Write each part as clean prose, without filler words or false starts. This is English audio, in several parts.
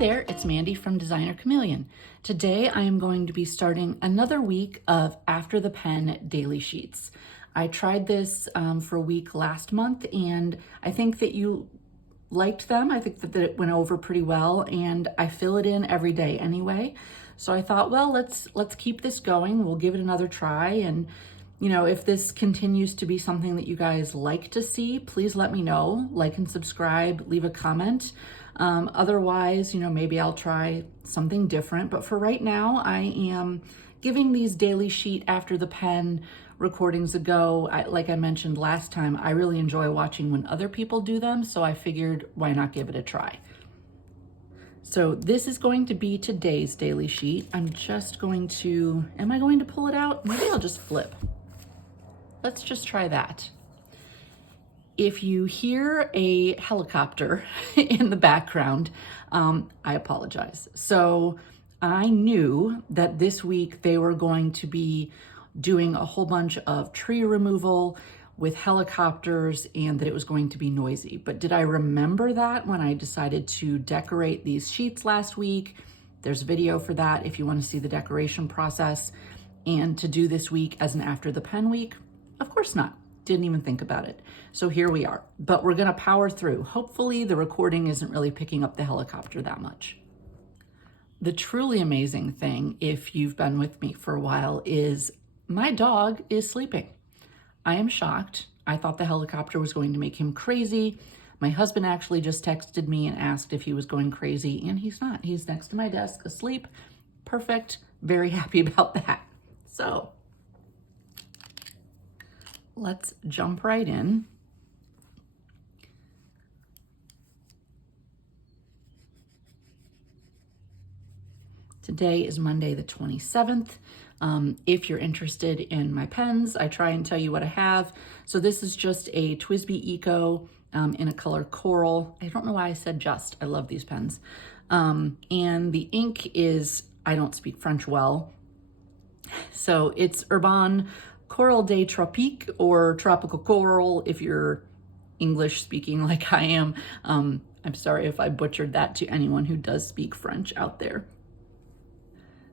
there, it's Mandy from Designer Chameleon. Today I am going to be starting another week of After the Pen daily sheets. I tried this for a week last month and I think that you liked them. I think that it went over pretty well and I fill it in every day anyway. So I thought, well, let's keep this going. We'll give it another try, and if this continues to be something that you guys like to see, please let me know. Like and subscribe, leave a comment. Otherwise, maybe I'll try something different. But for right now, I am giving these daily sheet After the Pen recordings a go. Like I mentioned last time, I really enjoy watching when other people do them, so I figured why not give it a try. So this is going to be today's daily sheet. I'm just going to, am I going to pull it out? Maybe I'll just flip. Let's just try that. If you hear a helicopter in the background, I apologize. So I knew that this week they were going to be doing a whole bunch of tree removal with helicopters and that it was going to be noisy. But did I remember that when I decided to decorate these sheets last week? There's a video for that if you want to see the decoration process. And to do this week as an After the Pen week? Of course not. Didn't even think about it. So here we are, but we're gonna power through. Hopefully the recording isn't really picking up the helicopter that much. The truly amazing thing, if you've been with me for a while, is my dog is sleeping. I am shocked. I thought the helicopter was going to make him crazy. My husband actually just texted me and asked if he was going crazy, and he's not. He's next to my desk asleep. Perfect. Very happy about that. So let's jump right in. Today is Monday the 27th. If you're interested in my pens, I try and tell you what I have. So this is just a TWSBI Eco in a color coral. I don't know why I said just. I love these pens. And the ink is, I don't speak French well, so it's Urban Coral des Tropiques, or tropical coral if you're English speaking like I am. I'm sorry if I butchered that to anyone who does speak French out there.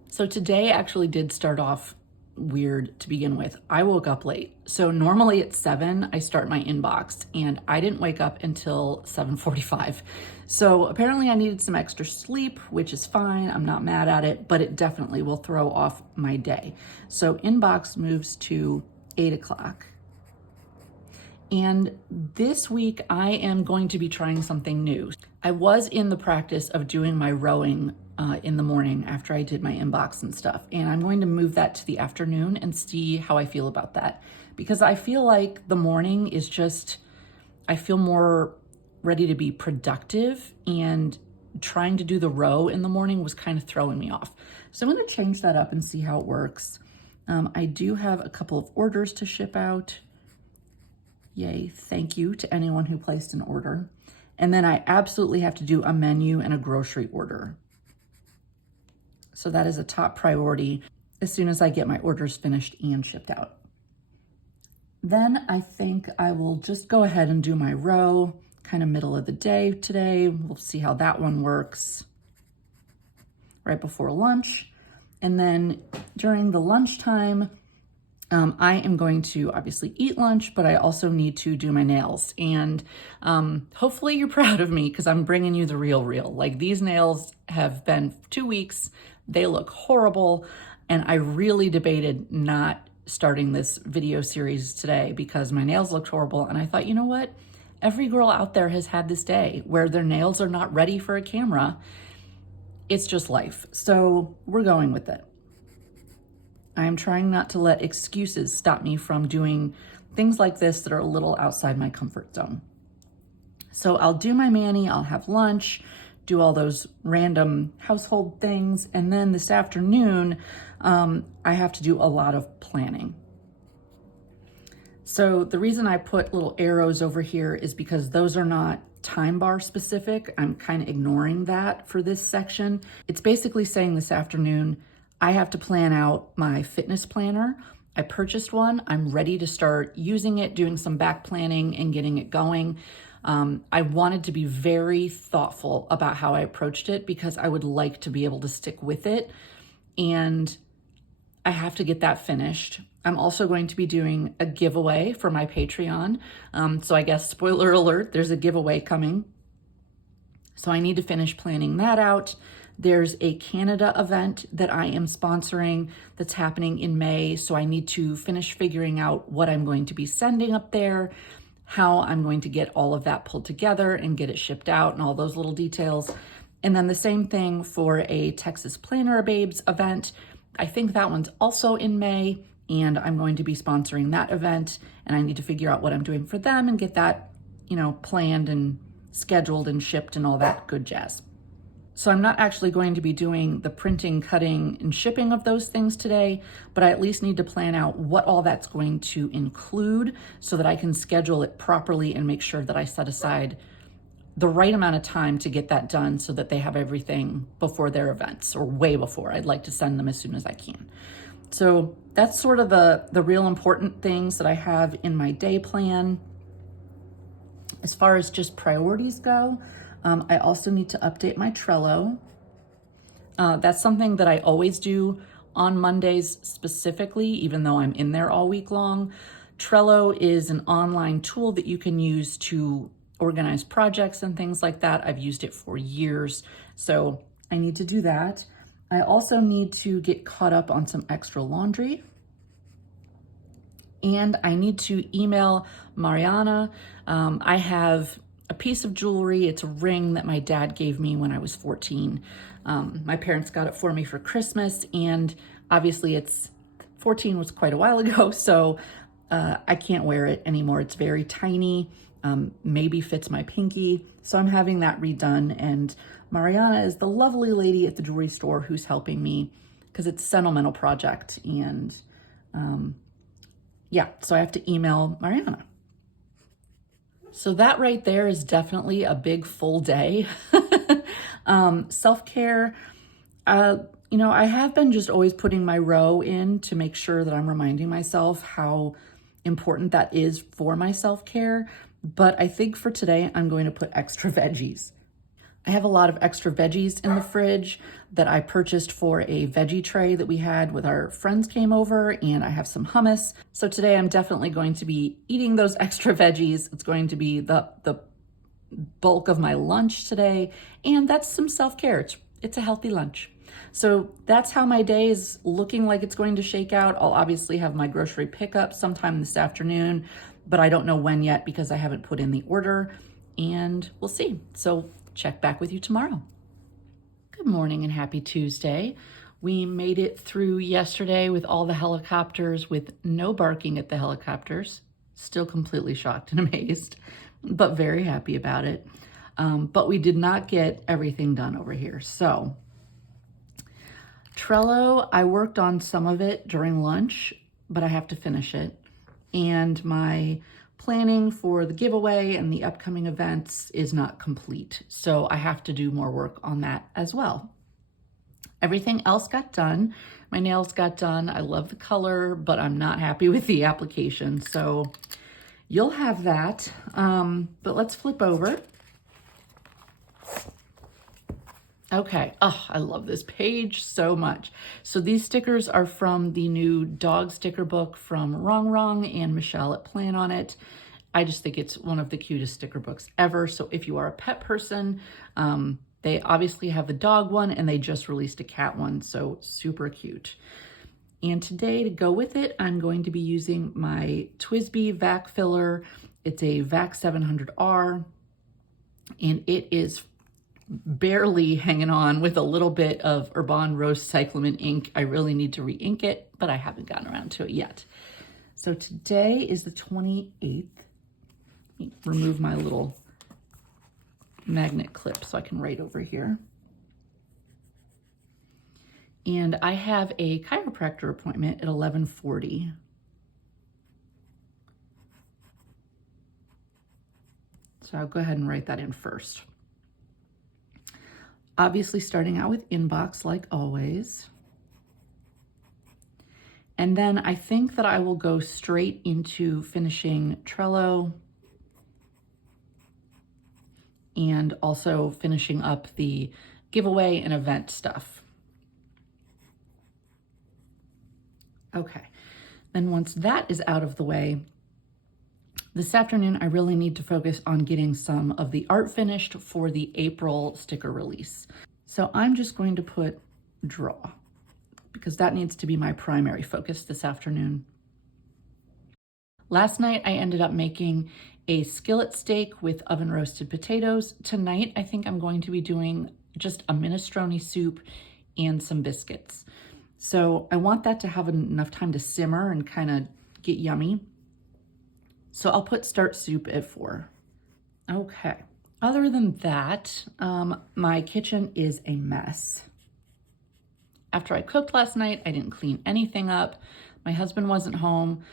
So today actually did start off weird to begin with. I woke up late. So normally at 7, I start my inbox, and I didn't wake up until 7:45. So apparently I needed some extra sleep, which is fine. I'm not mad at it, but it definitely will throw off my day. So inbox moves to 8 o'clock. And this week I am going to be trying something new. I was in the practice of doing my rowing in the morning after I did my inbox and stuff. And I'm going to move that to the afternoon and see how I feel about that. Because I feel like the morning is just, I feel more ready to be productive, and trying to do the row in the morning was kind of throwing me off. So I'm going to change that up and see how it works. I do have a couple of orders to ship out. Yay, thank you to anyone who placed an order. And then I absolutely have to do a menu and a grocery order. So that is a top priority as soon as I get my orders finished and shipped out. Then I think I will just go ahead and do my row, kind of middle of the day today. We'll see how that one works right before lunch. And then during the lunchtime, I am going to obviously eat lunch, but I also need to do my nails. And hopefully you're proud of me because I'm bringing you the real. Like, these nails have been 2 weeks. They look horrible. And I really debated not starting this video series today because my nails looked horrible. And I thought, you know what? Every girl out there has had this day where their nails are not ready for a camera. It's just life. So we're going with it. I'm trying not to let excuses stop me from doing things like this that are a little outside my comfort zone. So I'll do my mani, I'll have lunch, do all those random household things, and then this afternoon, I have to do a lot of planning. So the reason I put little arrows over here is because those are not time bar specific. I'm kind of ignoring that for this section. It's basically saying this afternoon, I have to plan out my fitness planner. I purchased one. I'm ready to start using it, doing some back planning and getting it going. I wanted to be very thoughtful about how I approached it because I would like to be able to stick with it. And I have to get that finished. I'm also going to be doing a giveaway for my Patreon. So I guess, spoiler alert, there's a giveaway coming. So I need to finish planning that out. There's a Canada event that I am sponsoring that's happening in May. So I need to finish figuring out what I'm going to be sending up there, how I'm going to get all of that pulled together and get it shipped out and all those little details. And then the same thing for a Texas Planner Babes event. I think that one's also in May, and I'm going to be sponsoring that event, and I need to figure out what I'm doing for them and get that, planned and scheduled and shipped and all that good jazz. So I'm not actually going to be doing the printing, cutting, and shipping of those things today, but I at least need to plan out what all that's going to include so that I can schedule it properly and make sure that I set aside the right amount of time to get that done so that they have everything before their events, or way before. I'd like to send them as soon as I can. So that's sort of the real important things that I have in my day plan. As far as just priorities go, I also need to update my Trello. That's something that I always do on Mondays specifically, even though I'm in there all week long. Trello is an online tool that you can use to organize projects and things like that. I've used it for years, so I need to do that. I also need to get caught up on some extra laundry. And I need to email Mariana. I have a piece of jewelry. It's a ring that my dad gave me when I was 14. My parents got it for me for Christmas, and obviously 14 was quite a while ago, so I can't wear it anymore. It's very tiny, maybe fits my pinky. So I'm having that redone, and Mariana is the lovely lady at the jewelry store who's helping me because it's a sentimental project, and yeah, so I have to email Mariana. So that right there is definitely a big full day. Self-care, I have been just always putting my row in to make sure that I'm reminding myself how important that is for my self-care. But I think for today, I'm going to put extra veggies. I have a lot of extra veggies in the fridge that I purchased for a veggie tray that we had with our friends came over, and I have some hummus. So today I'm definitely going to be eating those extra veggies. It's going to be the bulk of my lunch today, and that's some self-care. It's a healthy lunch. So that's how my day is looking like it's going to shake out. I'll obviously have my grocery pickup sometime this afternoon, but I don't know when yet because I haven't put in the order, and we'll see. So check back with you tomorrow. Good morning and happy Tuesday. We made it through yesterday with all the helicopters with no barking at the helicopters. Still completely shocked and amazed, but very happy about it. But we did not get everything done over here. So Trello, I worked on some of it during lunch, but I have to finish it. And my planning for the giveaway and the upcoming events is not complete. So I have to do more work on that as well. Everything else got done. My nails got done. I love the color, but I'm not happy with the application. So you'll have that. But let's flip over. Okay, I love this page so much. So these stickers are from the new dog sticker book from Wrong Wrong and Michelle at Plan On It. I just think it's one of the cutest sticker books ever. So if you are a pet person, they obviously have the dog one and they just released a cat one, so super cute. And today to go with it, I'm going to be using my TWSBI vac filler. It's a VAC 700R, and it is barely hanging on with a little bit of Urban Rose Cyclamen ink. I really need to re-ink it, but I haven't gotten around to it yet. So today is the 28th. Let me remove my little magnet clip so I can write over here. And I have a chiropractor appointment at 11:40. So I'll go ahead and write that in first. Obviously starting out with inbox like always. And then I think that I will go straight into finishing Trello, and also finishing up the giveaway and event stuff. Okay, then once that is out of the way, this afternoon I really need to focus on getting some of the art finished for the April sticker release. So I'm just going to put draw, because that needs to be my primary focus this afternoon. Last night I ended up making a skillet steak with oven roasted potatoes. Tonight I think I'm going to be doing just a minestrone soup and some biscuits. So I want that to have enough time to simmer and kind of get yummy. So I'll put start soup at 4. Okay. Other than that, my kitchen is a mess. After I cooked last night, I didn't clean anything up. My husband wasn't home.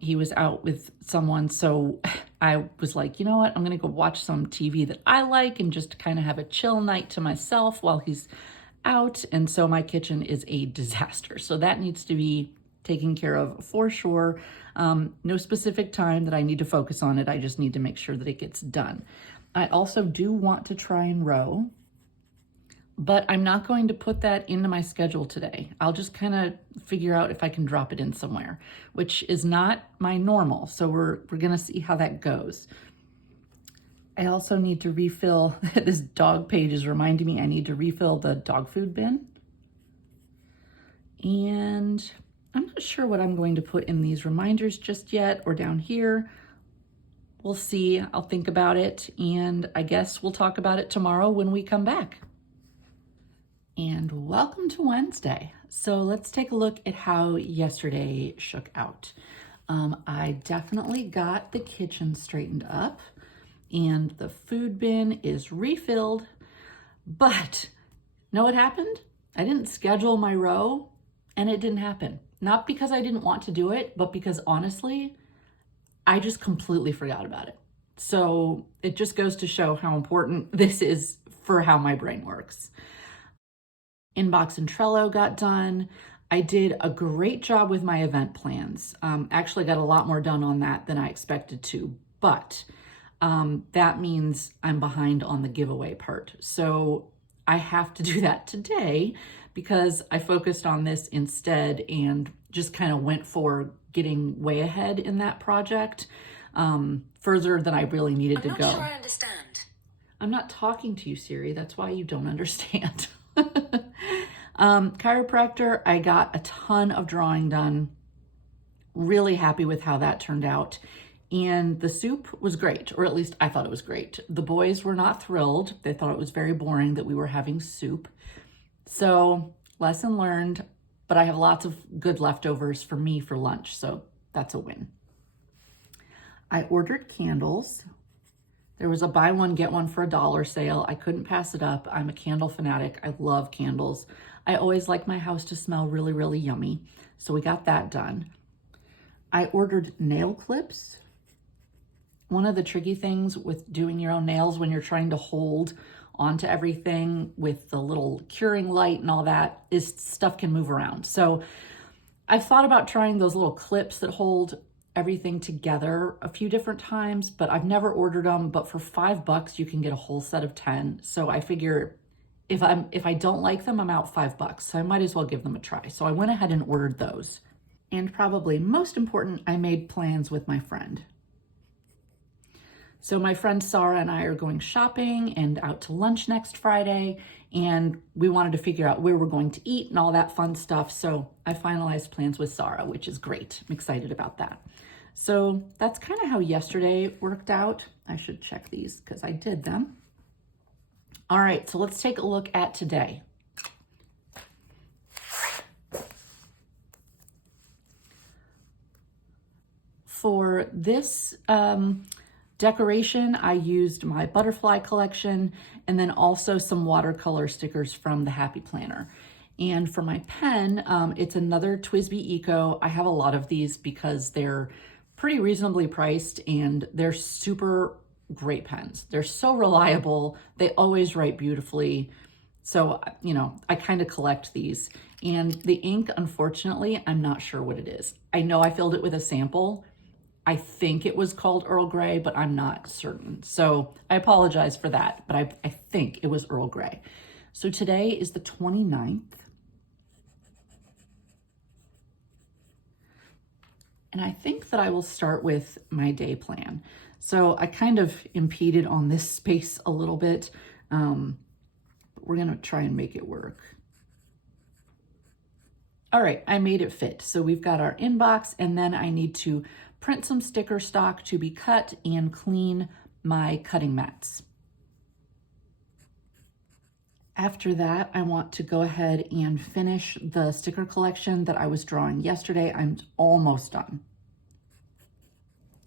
He was out with someone. So I was like, you know what? I'm going to go watch some TV that I like and just kind of have a chill night to myself while he's out. And so my kitchen is a disaster. So that needs to be taken care of for sure. No specific time that I need to focus on it. I just need to make sure that it gets done. I also do want to try and row, but I'm not going to put that into my schedule today. I'll just kind of figure out if I can drop it in somewhere, which is not my normal. So we're going to see how that goes. I also need to refill, this dog page is reminding me I need to refill the dog food bin. And I'm not sure what I'm going to put in these reminders just yet or down here. We'll see. I'll think about it, and I guess we'll talk about it tomorrow when we come back. And welcome to Wednesday. So let's take a look at how yesterday shook out. I definitely got the kitchen straightened up and the food bin is refilled, but know what happened? I didn't schedule my row and it didn't happen. Not because I didn't want to do it, but because honestly, I just completely forgot about it. So it just goes to show how important this is for how my brain works. Inbox and Trello got done. I did a great job with my event plans. Actually got a lot more done on that than I expected to, but that means I'm behind on the giveaway part. So I have to do that today because I focused on this instead and just kind of went for getting way ahead in that project, further than I really needed to go. I'm not sure I understand. I'm not talking to you, Siri. That's why you don't understand. Chiropractor, I got a ton of drawing done. Really happy with how that turned out. And the soup was great, or at least I thought it was great. The boys were not thrilled. They thought it was very boring that we were having soup. So lesson learned, but I have lots of good leftovers for me for lunch. So that's a win. I ordered candles. There was a buy one, get one for $1 sale. I couldn't pass it up. I'm a candle fanatic. I love candles. I always like my house to smell really, really yummy. So we got that done. I ordered nail clips. One of the tricky things with doing your own nails when you're trying to hold onto everything with the little curing light and all that is stuff can move around. So I've thought about trying those little clips that hold everything together a few different times, but I've never ordered them. But for $5, you can get a whole set of 10. So I figure if I don't like them, I'm out $5. So I might as well give them a try. So I went ahead and ordered those. And probably most important, I made plans with my friend. So my friend Sarah and I are going shopping and out to lunch next Friday, and we wanted to figure out where we're going to eat and all that fun stuff. So I finalized plans with Sarah, which is great. I'm excited about that. So that's kind of how yesterday worked out. I should check these because I did them. All right, so let's take a look at today. For this decoration, I used my butterfly collection and then also some watercolor stickers from the Happy Planner. And for my pen, it's another TWSBI Eco. I have a lot of these because they're pretty reasonably priced and they're super great pens. They're so reliable. They always write beautifully. So, you know, I kind of collect these. And the ink, unfortunately, I'm not sure what it is. I know I filled it with a sample. I think it was called Earl Grey, but I'm not certain. So I apologize for that, but I think it was Earl Grey. So today is the 29th. And I think that I will start with my day plan. So I kind of impeded on this space a little bit. We're gonna try and make it work. All right, I made it fit. So we've got our inbox, and then I need to print some sticker stock to be cut and clean my cutting mats. After that, I want to go ahead and finish the sticker collection that I was drawing yesterday. I'm almost done.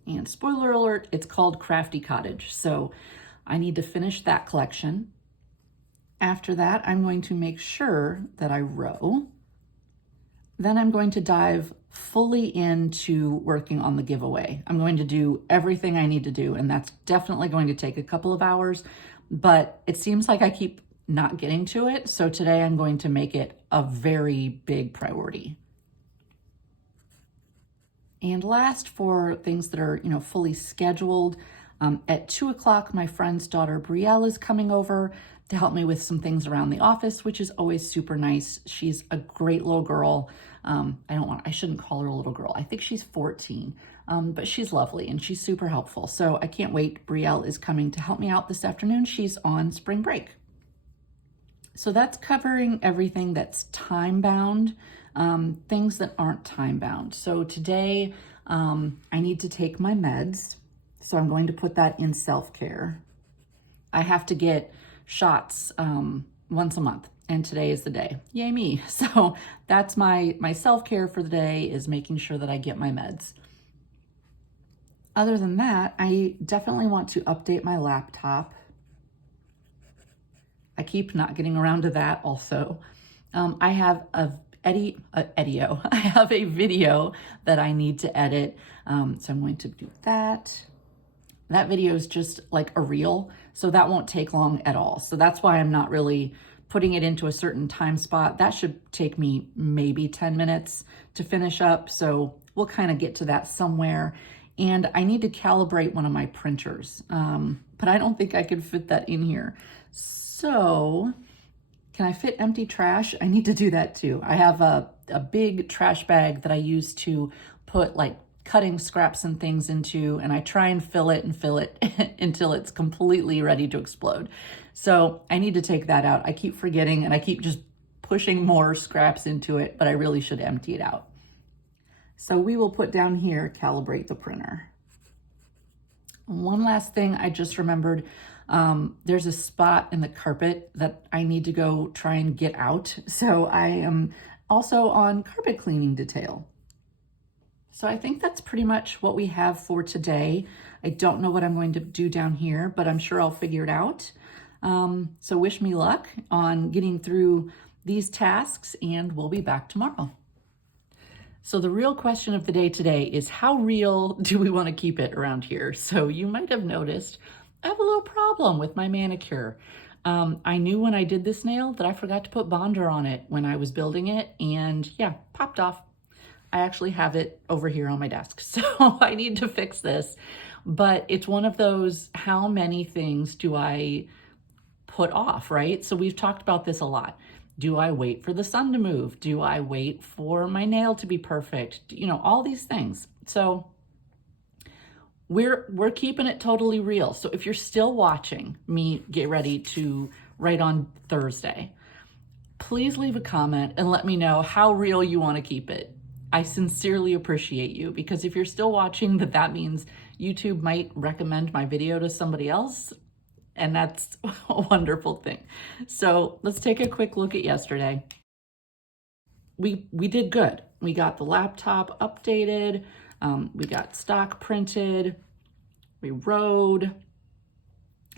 And spoiler alert, it's called Crafty Cottage. So I need to finish that collection. After that, I'm going to make sure that I row. Then I'm going to dive fully into working on the giveaway. I'm going to do everything I need to do, and that's definitely going to take a couple of hours, but it seems like I keep not getting to it. So today I'm going to make it a very big priority. And last, for things that are, fully scheduled, at 2 o'clock, my friend's daughter Brielle is coming over to help me with some things around the office, which is always super nice. She's a great little girl. I shouldn't call her a little girl. I think she's 14, but she's lovely and she's super helpful. So I can't wait. Brielle is coming to help me out this afternoon. She's on spring break. So that's covering everything that's time-bound, things that aren't time-bound. So today I need to take my meds. So I'm going to put that in self-care. I have to get shots once a month, and today is the day. Yay me. So that's my self-care for the day, is making sure that I get my meds. Other than that, I definitely want to update my laptop. I keep not getting around to that also. I have I have a video that I need to edit. So I'm going to do that. That video is just like a reel, so that won't take long at all. So that's why I'm not really putting it into a certain time spot. That should take me maybe 10 minutes to finish up. So we'll kind of get to that somewhere. And I need to calibrate one of my printers, but I don't think I could fit that in here. So can I fit empty trash? I need to do that too. I have a big trash bag that I use to put like cutting scraps and things into, and I try and fill it until it's completely ready to explode. So I need to take that out. I keep forgetting and I keep just pushing more scraps into it, but I really should empty it out. So we will put down here, calibrate the printer. One last thing I just remembered, there's a spot in the carpet that I need to go try and get out. So I am also on carpet cleaning detail. So I think that's pretty much what we have for today. I don't know what I'm going to do down here, but I'm sure I'll figure it out. So wish me luck on getting through these tasks, and we'll be back tomorrow. So the real question of the day today is, how real do we want to keep it around here? So you might have noticed I have a little problem with my manicure. I knew when I did this nail that I forgot to put Bonder on it when I was building it, and yeah, popped off. I actually have it over here on my desk, so I need to fix this. But it's one of those, how many things do I put off, right? So we've talked about this a lot. Do I wait for the sun to move? Do I wait for my nail to be perfect? All these things. So we're keeping it totally real. So if you're still watching me get ready to write on Thursday, please leave a comment and let me know how real you want to keep it. I sincerely appreciate you, because if you're still watching, that means YouTube might recommend my video to somebody else, and that's a wonderful thing. So let's take a quick look at yesterday. We did good. We got the laptop updated. We got stock printed. We rode.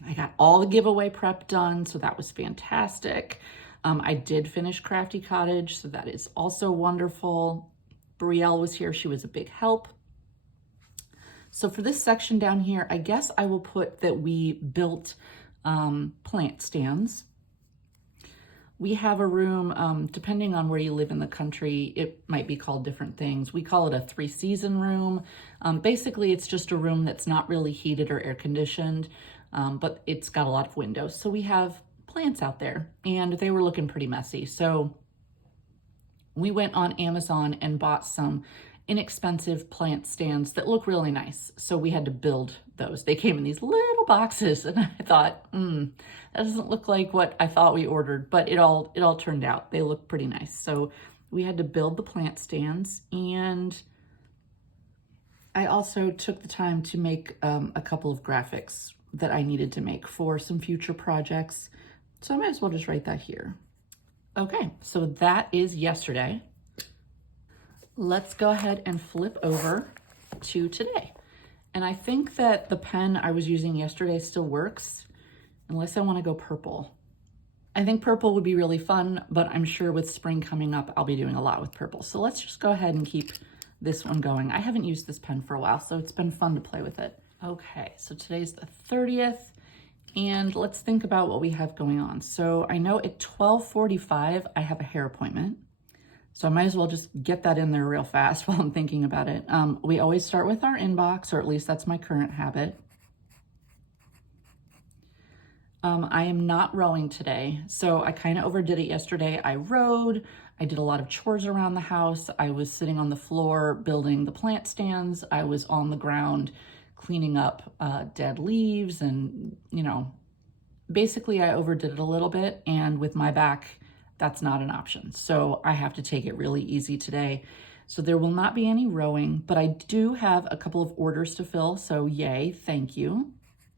I got all the giveaway prep done, so that was fantastic. I did finish Crafty Cottage, so that is also wonderful. Brielle was here. She was a big help. So for this section down here, I guess I will put that we built plant stands. We have a room, depending on where you live in the country, it might be called different things. We call it a 3-season room. Basically, it's just a room that's not really heated or air conditioned, but it's got a lot of windows. So we have plants out there, and they were looking pretty messy. So we went on Amazon and bought some inexpensive plant stands that look really nice. So we had to build those. They came in these little boxes, and I thought, that doesn't look like what I thought we ordered, but it all turned out. They look pretty nice. So we had to build the plant stands, and I also took the time to make a couple of graphics that I needed to make for some future projects. So I might as well just write that here. Okay, so that is yesterday. Let's go ahead and flip over to today. And I think that the pen I was using yesterday still works, unless I want to go purple. I think purple would be really fun, but I'm sure with spring coming up, I'll be doing a lot with purple. So let's just go ahead and keep this one going. I haven't used this pen for a while, so it's been fun to play with it. Okay, so today's the 30th, and let's think about what we have going on. So I know at 12:45, I have a hair appointment. So I might as well just get that in there real fast while I'm thinking about it. We always start with our inbox, or at least that's my current habit. I am not rowing today, so I kind of overdid it yesterday. I rowed, I did a lot of chores around the house. I was sitting on the floor building the plant stands. I was on the ground cleaning up dead leaves, and, basically I overdid it a little bit, and with my back, that's not an option. So I have to take it really easy today. So there will not be any rowing, but I do have a couple of orders to fill. So yay, thank you.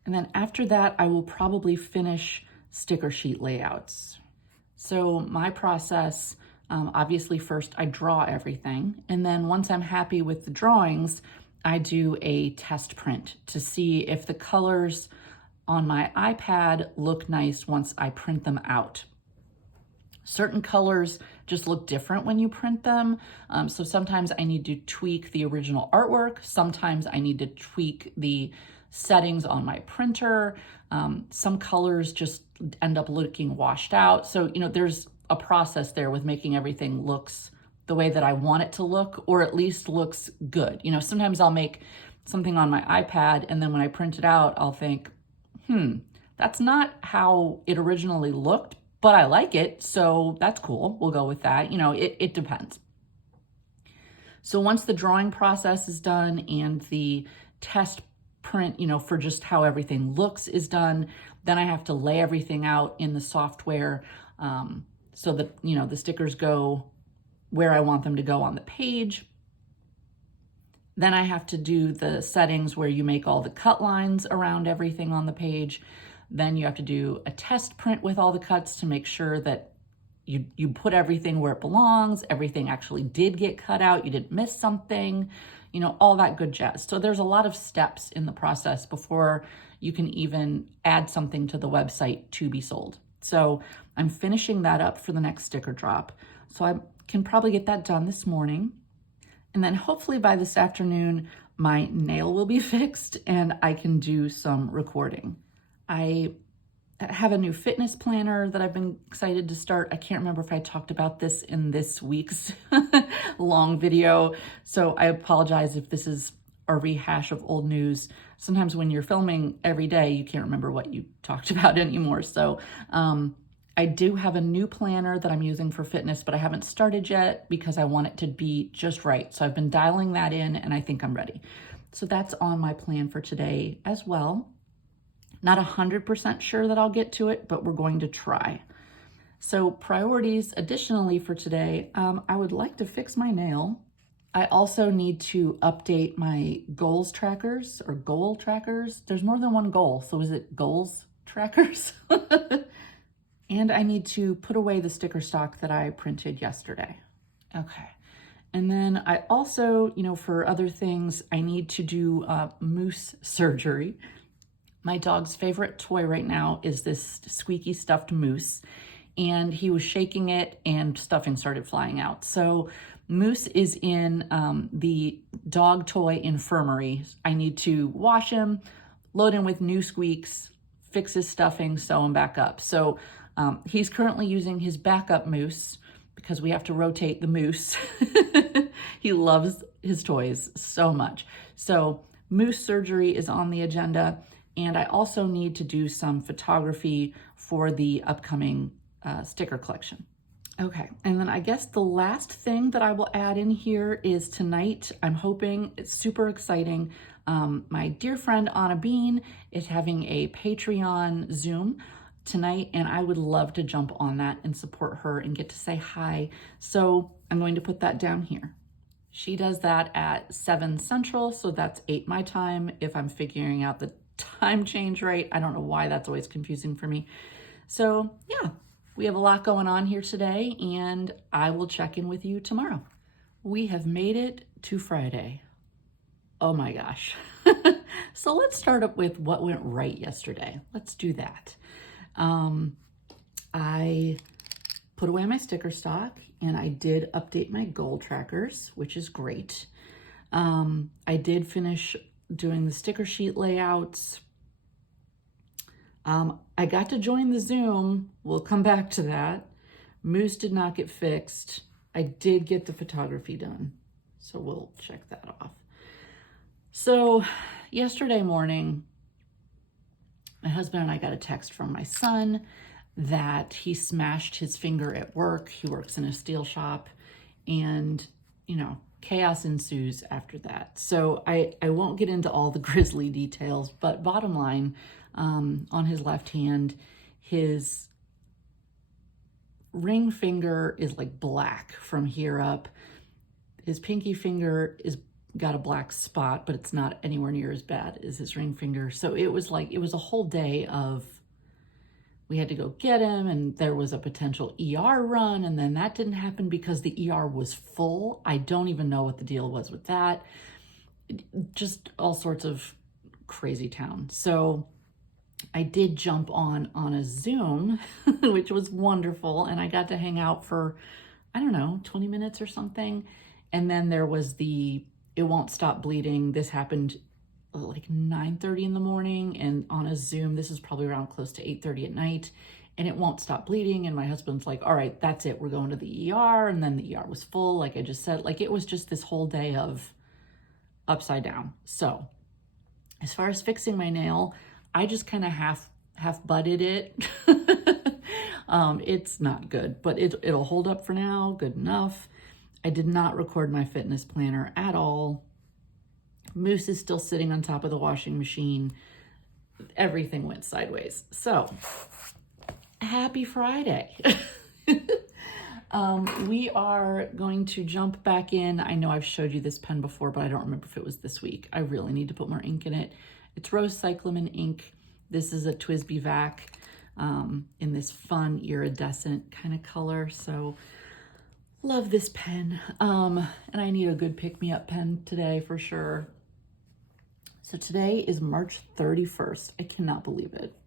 And then after that, I will probably finish sticker sheet layouts. So my process, obviously first I draw everything. And then once I'm happy with the drawings, I do a test print to see if the colors on my iPad look nice once I print them out. Certain colors just look different when you print them. So sometimes I need to tweak the original artwork. Sometimes I need to tweak the settings on my printer. Some colors just end up looking washed out. So, there's a process there with making everything looks the way that I want it to look, or at least looks good. Sometimes I'll make something on my iPad, and then when I print it out, I'll think, that's not how it originally looked, but I like it, so that's cool. We'll go with that. It depends. So once the drawing process is done and the test print, for just how everything looks is done, then I have to lay everything out in the software so that, the stickers go where I want them to go on the page. Then I have to do the settings where you make all the cut lines around everything on the page. Then you have to do a test print with all the cuts to make sure that you put everything where it belongs, everything actually did get cut out, you didn't miss something, all that good jazz. So there's a lot of steps in the process before you can even add something to the website to be sold. So I'm finishing that up for the next sticker drop. So I can probably get that done this morning. And then hopefully by this afternoon, my nail will be fixed and I can do some recording. I have a new fitness planner that I've been excited to start. I can't remember if I talked about this in this week's long video, so I apologize if this is a rehash of old news. Sometimes when you're filming every day, you can't remember what you talked about anymore. So I do have a new planner that I'm using for fitness, but I haven't started yet because I want it to be just right. So I've been dialing that in, and I think I'm ready. So that's on my plan for today as well. Not 100% sure that I'll get to it, but we're going to try. So priorities additionally for today, I would like to fix my nail. I also need to update my goals trackers or goal trackers. There's more than one goal, so is it goals trackers? And I need to put away the sticker stock that I printed yesterday. Okay. And then I also, for other things, I need to do moose surgery. My dog's favorite toy right now is this squeaky stuffed moose, and he was shaking it and stuffing started flying out. So Moose is in the dog toy infirmary. I need to wash him, load him with new squeaks, fix his stuffing, sew him back up. So He's currently using his backup moose because we have to rotate the moose. He loves his toys so much. So moose surgery is on the agenda, and I also need to do some photography for the upcoming sticker collection. Okay, and then I guess the last thing that I will add in here is tonight, I'm hoping, it's super exciting. My dear friend Anna Bean is having a Patreon Zoom tonight, and I would love to jump on that and support her and get to say hi. So I'm going to put that down here. She does that at 7 Central, so that's 8 my time if I'm figuring out the time change right. I don't know why that's always confusing for me. So yeah, we have a lot going on here today, and I will check in with you tomorrow. We have made it to Friday. Oh my gosh. So let's start up with what went right yesterday. Let's do that. I put away my sticker stock, and I did update my goal trackers, which is great. I did finish doing the sticker sheet layouts. I got to join the Zoom. We'll come back to that. Moose did not get fixed. I did get the photography done, so we'll check that off. So yesterday morning, my husband and I got a text from my son that he smashed his finger at work. He works in a steel shop, and, you know, chaos ensues after that. So I won't get into all the grisly details, but bottom line, on his left hand, his ring finger is like black from here up. His pinky finger is got a black spot, but it's not anywhere near as bad as his ring finger. So it was a whole day of, we had to go get him, and there was a potential ER run, and then that didn't happen because the ER was full. I don't even know what the deal was with that. Just all sorts of crazy town. So I did jump on a Zoom, which was wonderful, and I got to hang out for, I don't know, 20 minutes or something. And then there was the It Won't Stop Bleeding. This happened like 9:30 in the morning, and on a Zoom, this is probably around close to 8:30 at night, and it won't stop bleeding. And my husband's like, all right, that's it. We're going to the ER. And then the ER was full. Like I just said, like it was just this whole day of upside down. So as far as fixing my nail, I just kind of half butted it. It's not good, but it'll hold up for now. Good enough. I did not record my fitness planner at all. Moose is still sitting on top of the washing machine. Everything went sideways. So, happy Friday. We are going to jump back in. I know I've showed you this pen before, but I don't remember if it was this week. I really need to put more ink in it. It's rose cyclamen ink. This is a TWSBI Vac in this fun iridescent kind of color. So, love this pen. And I need a good pick-me-up pen today for sure. So today is March 31st. I cannot believe it.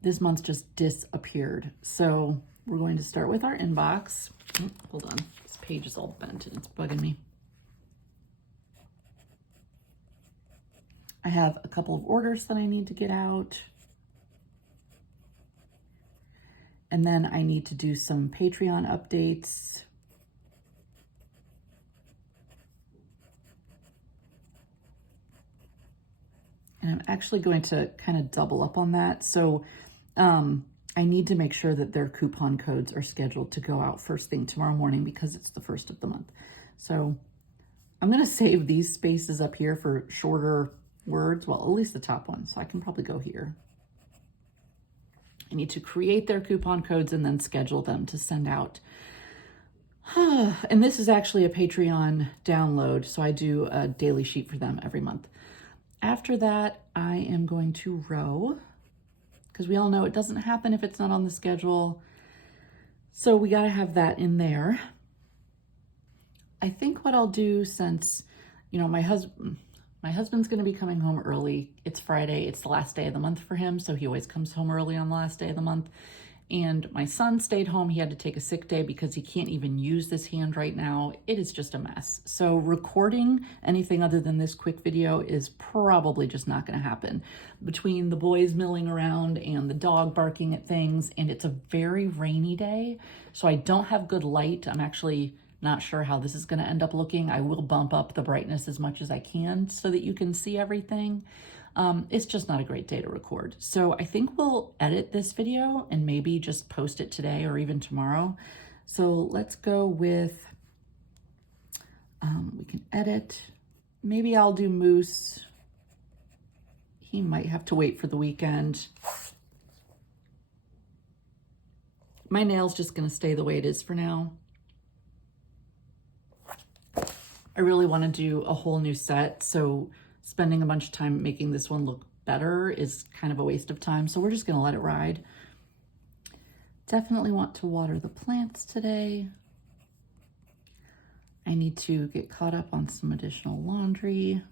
This month just disappeared. So we're going to start with our inbox. Oh, hold on, this page is all bent and it's bugging me. I have a couple of orders that I need to get out. And then I need to do some Patreon updates. And I'm actually going to kind of double up on that. So I need to make sure that their coupon codes are scheduled to go out first thing tomorrow morning because it's the first of the month. So I'm going to save these spaces up here for shorter words. Well, at least the top one. So I can probably go here. I need to create their coupon codes and then schedule them to send out. And this is actually a Patreon download. So I do a daily sheet for them every month. After that, I am going to row because we all know it doesn't happen if it's not on the schedule. So we got to have that in there. I think what I'll do, since, you know, my husband's going to be coming home early. It's Friday. It's the last day of the month for him. So he always comes home early on the last day of the month. And my son stayed home. He had to take a sick day because he can't even use this hand right now. It is just a mess. So recording anything other than this quick video is probably just not going to happen. Between the boys milling around and the dog barking at things, and it's a very rainy day, so I don't have good light. I'm actually not sure how this is going to end up looking. I will bump up the brightness as much as I can so that you can see everything. It's just not a great day to record. So I think we'll edit this video and maybe just post it today or even tomorrow. So let's go with, we can edit. Maybe I'll do Moose. He might have to wait for the weekend. My nail's just gonna stay the way it is for now. I really wanna do a whole new set, so spending a bunch of time making this one look better is kind of a waste of time, so we're just gonna let it ride. Definitely want to water the plants today. I need to get caught up on some additional laundry.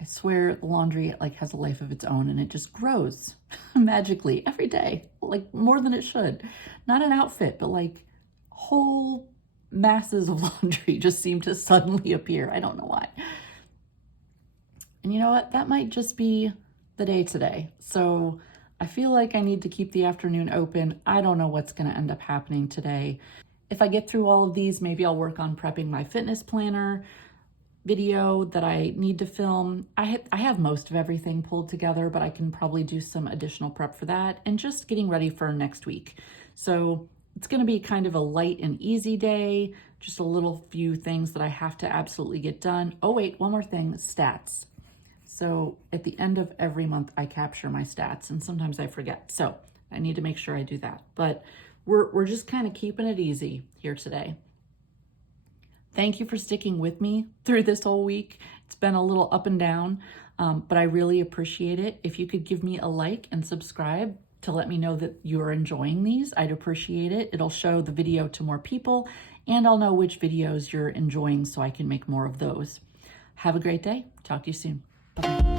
I swear the laundry like has a life of its own and it just grows magically every day, like more than it should. Not an outfit, but like whole masses of laundry just seem to suddenly appear. I don't know why. And you know what? That might just be the day today. So I feel like I need to keep the afternoon open. I don't know what's going to end up happening today. If I get through all of these, maybe I'll work on prepping my fitness planner video that I need to film. I have most of everything pulled together, but I can probably do some additional prep for that and just getting ready for next week. So it's going to be kind of a light and easy day, just a little few things that I have to absolutely get done. Oh wait, one more thing, stats. So at the end of every month, I capture my stats and sometimes I forget. So I need to make sure I do that. But we're just kind of keeping it easy here today. Thank you for sticking with me through this whole week. It's been a little up and down, but I really appreciate it. If you could give me a like and subscribe to let me know that you're enjoying these, I'd appreciate it. It'll show the video to more people and I'll know which videos you're enjoying so I can make more of those. Have a great day. Talk to you soon. Bye-bye.